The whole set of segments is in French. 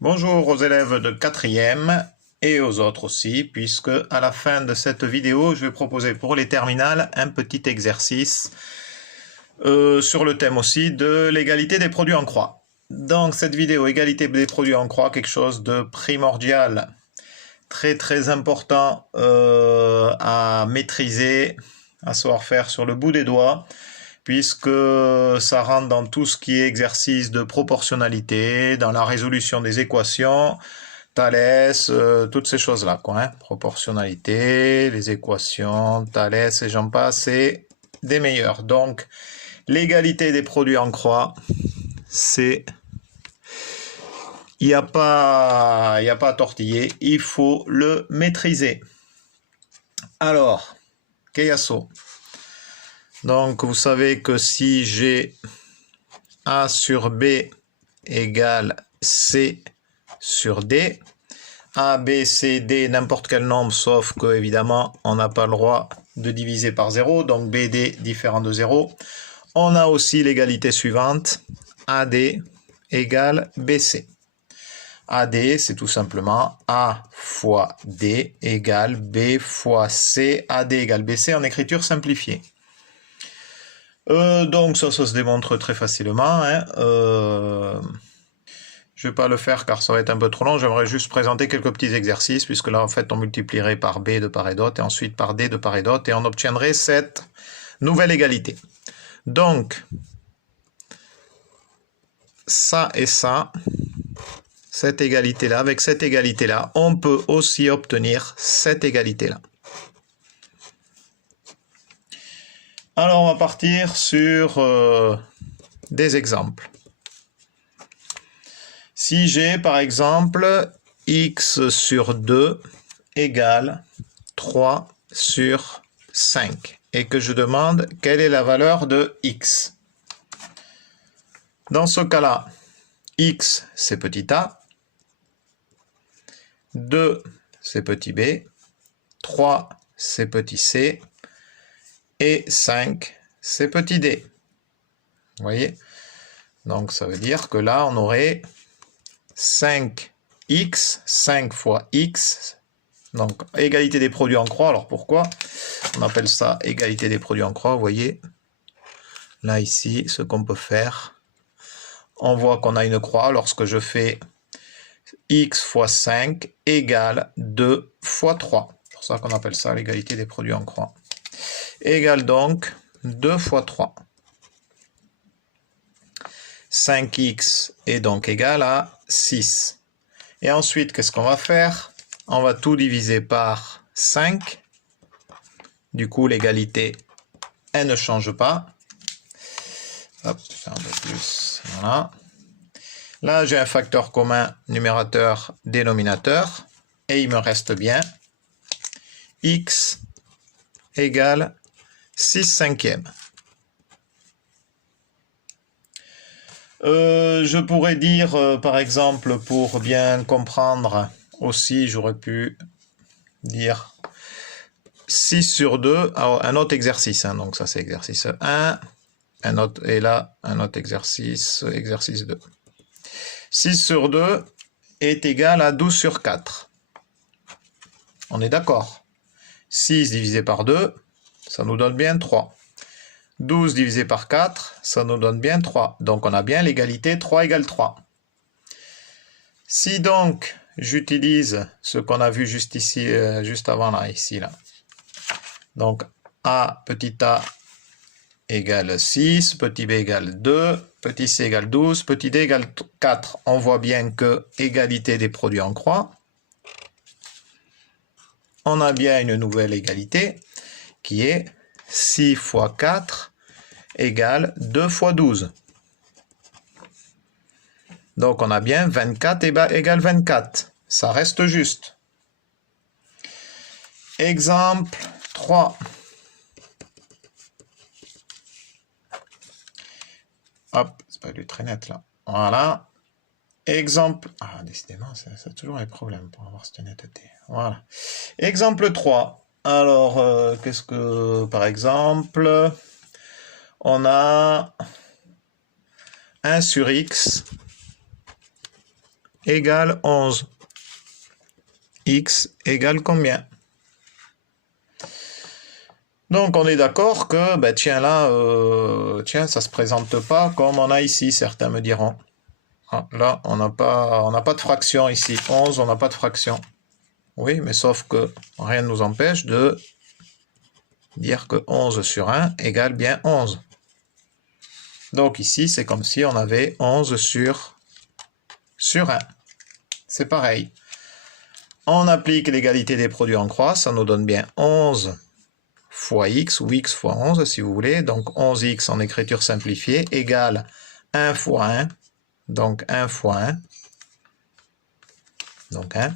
Bonjour aux élèves de 4e et aux autres aussi, puisque à la fin de cette vidéo, je vais proposer pour les terminales un petit exercice sur le thème aussi de l'égalité des produits en croix. Donc cette vidéo, égalité des produits en croix, quelque chose de primordial, très important à maîtriser, à savoir faire sur le bout des doigts, puisque ça rentre dans tout ce qui est exercice de proportionnalité, dans la résolution des équations, Thalès, toutes ces choses-là, quoi, hein. Proportionnalité, les équations, Thalès et j'en passe, c'est des meilleurs. Donc, l'égalité des produits en croix, c'est... Il n'y a pas à tortiller, il faut le maîtriser. Alors, Keyaso. Donc, vous savez que si j'ai A sur B égale C sur D, A, B, C, D, n'importe quel nombre, sauf que, évidemment, on n'a pas le droit de diviser par 0, donc BD différent de 0. On a aussi l'égalité suivante, AD égale BC. AD, c'est tout simplement A fois D égale B fois C, AD égale BC en écriture simplifiée. Donc ça se démontre très facilement, hein. Je ne vais pas le faire car ça va être un peu trop long. J'aimerais juste présenter quelques petits exercices, puisque là, en fait, on multiplierait par B de part et d'autre, et ensuite par D de part et d'autre, et on obtiendrait cette nouvelle égalité. Donc, ça et ça, cette égalité-là, avec cette égalité-là, on peut aussi obtenir cette égalité-là. Alors, on va partir sur des exemples. Si j'ai, par exemple, x sur 2 égale 3 sur 5, et que je demande quelle est la valeur de x. Dans ce cas-là, x, c'est petit a, 2, c'est petit b, 3, c'est petit c, et 5, c'est petit d. Vous voyez? Donc, ça veut dire que là, on aurait 5x, 5 fois x, donc égalité des produits en croix. Alors pourquoi on appelle ça égalité des produits en croix? Vous voyez, là ici, ce qu'on peut faire, on voit qu'on a une croix lorsque je fais x fois 5 égale 2 fois 3. C'est pour ça qu'on appelle ça l'égalité des produits en croix. Égale donc 2 fois 3. 5x est donc égal à 6. Et ensuite, qu'est-ce qu'on va faire? On va tout diviser par 5. Du coup, l'égalité, elle ne change pas. Hop, faire un peu plus. Voilà. Là, j'ai un facteur commun numérateur, dénominateur. Et il me reste bien x égale 6 cinquièmes. Je pourrais dire, par exemple, pour bien comprendre aussi, j'aurais pu dire 6 sur 2, alors un autre exercice, hein, donc ça c'est exercice 1, un autre, et là un autre exercice, exercice 2. 6 sur 2 est égal à 12 sur 4. On est d'accord? 6 divisé par 2, ça nous donne bien 3. 12 divisé par 4, ça nous donne bien 3. Donc, on a bien l'égalité 3 égale 3. Si donc, j'utilise ce qu'on a vu juste ici, juste avant là, ici, là. Donc, a, petit a égale 6, petit b égale 2, petit c égale 12, petit d égale 4. On voit bien que égalité des produits en croix. On a bien une nouvelle égalité qui est 6 fois 4 égale 2 fois 12. Donc, on a bien 24 égale 24. Ça reste juste. Exemple 3. Hop, c'est pas du très net là. Voilà. Exemple... Ah, décidément, c'est toujours un problème pour avoir cette netteté. Voilà. Exemple 3. Alors, qu'est-ce que... Par exemple... On a 1 sur x égale 11. X égale combien? Donc on est d'accord que, ben, tiens là, tiens, ça se présente pas comme on a ici, certains me diront. Ah, là, on n'a pas de fraction ici. 11, on n'a pas de fraction. Oui, mais sauf que rien ne nous empêche de dire que 11 sur 1 égale bien 11. Donc ici, c'est comme si on avait 11 sur 1. C'est pareil. On applique l'égalité des produits en croix, ça nous donne bien 11 fois x, ou x fois 11 si vous voulez. Donc 11x en écriture simplifiée égale 1 fois 1. Donc 1 fois 1. Donc 1.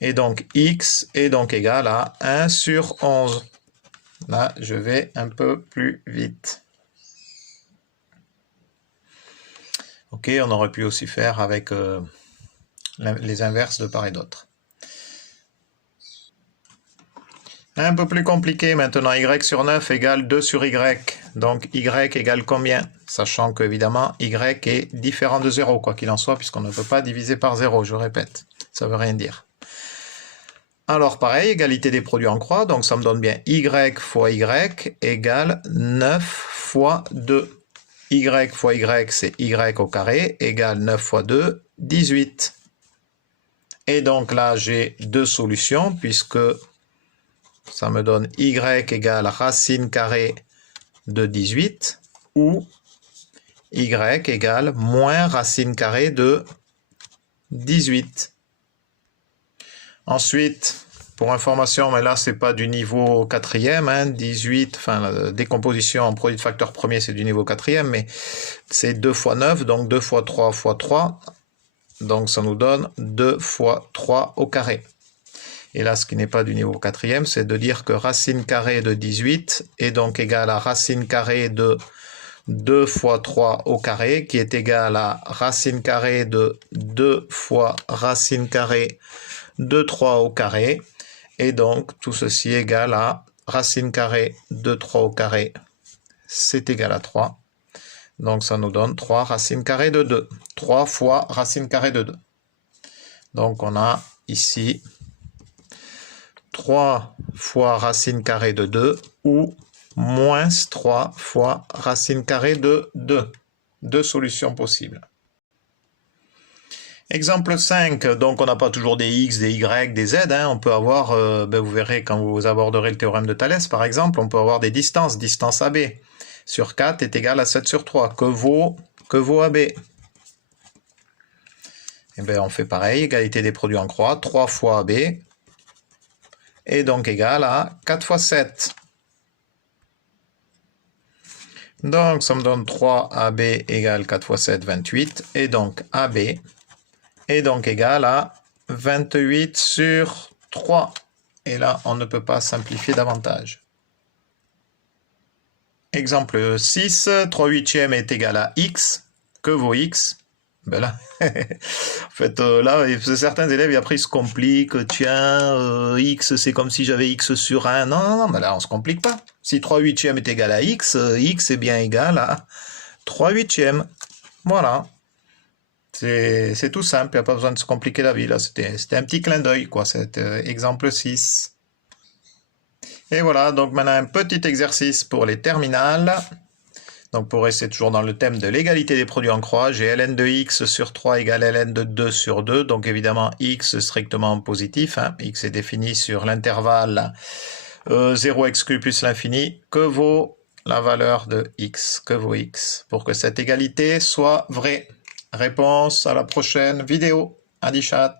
Et donc x est donc égal à 1 sur 11. Là, je vais un peu plus vite. Ok, on aurait pu aussi faire avec les inverses de part et d'autre. Un peu plus compliqué maintenant, y sur 9 égale 2 sur y. Donc y égale combien? Sachant qu'évidemment y est différent de 0, quoi qu'il en soit, puisqu'on ne peut pas diviser par 0, je répète. Ça ne veut rien dire. Alors pareil, égalité des produits en croix, donc ça me donne bien y fois y égale 9 fois 2. Y fois y, c'est y au carré, égale 9 fois 2, 18. Et donc là, j'ai deux solutions, puisque ça me donne y égale racine carrée de 18, ou y égale moins racine carrée de 18. Ensuite, pour information, mais là, c'est pas du niveau 4e, hein, 18, enfin, la décomposition en produit de facteur premier, c'est du niveau 4e, mais c'est 2 fois 9, donc 2 fois 3 fois 3, donc ça nous donne 2 fois 3 au carré. Et là, ce qui n'est pas du niveau 4e, c'est de dire que racine carrée de 18 est donc égal à racine carrée de 2 fois 3 au carré, qui est égal à racine carrée de 2 fois racine carrée de 3 au carré. Et donc, tout ceci est égal à racine carrée de 3 au carré, c'est égal à 3. Donc, ça nous donne 3 racine carrée de 2. 3 fois racine carrée de 2. Donc, on a ici 3 fois racine carrée de 2 ou moins 3 fois racine carrée de 2. Deux solutions possibles. Exemple 5, donc on n'a pas toujours des x, des y, des z, hein. On peut avoir, vous verrez quand vous aborderez le théorème de Thalès par exemple, on peut avoir des distances. Distance AB sur 4 est égale à 7 sur 3. Que vaut AB? Eh bien on fait pareil, égalité des produits en croix, 3 fois AB est donc égal à 4 fois 7. Donc ça me donne 3AB égale 4 fois 7, 28, et donc AB est donc égal à 28 sur 3. Et là, on ne peut pas simplifier davantage. Exemple 6, 3 huitièmes est égal à x. Que vaut x? Ben là, en fait, là, certains élèves, après, ils se compliquent. Tiens, x, c'est comme si j'avais x sur 1. Non, non, non, mais là, on ne se complique pas. Si 3 huitièmes est égal à x, x est bien égal à 3 huitièmes. Voilà. C'est tout simple, il n'y a pas besoin de se compliquer la vie. Là, c'était un petit clin d'œil, quoi, cet exemple 6. Et voilà, donc maintenant un petit exercice pour les terminales. Donc pour rester toujours dans le thème de l'égalité des produits en croix, j'ai ln de x sur 3 égale ln de 2 sur 2. Donc évidemment, x strictement positif. Hein, x est défini sur l'intervalle 0 exclu plus l'infini. Que vaut la valeur de x? Que vaut x? Pour que cette égalité soit vraie. Réponse à la prochaine vidéo. Adi chat.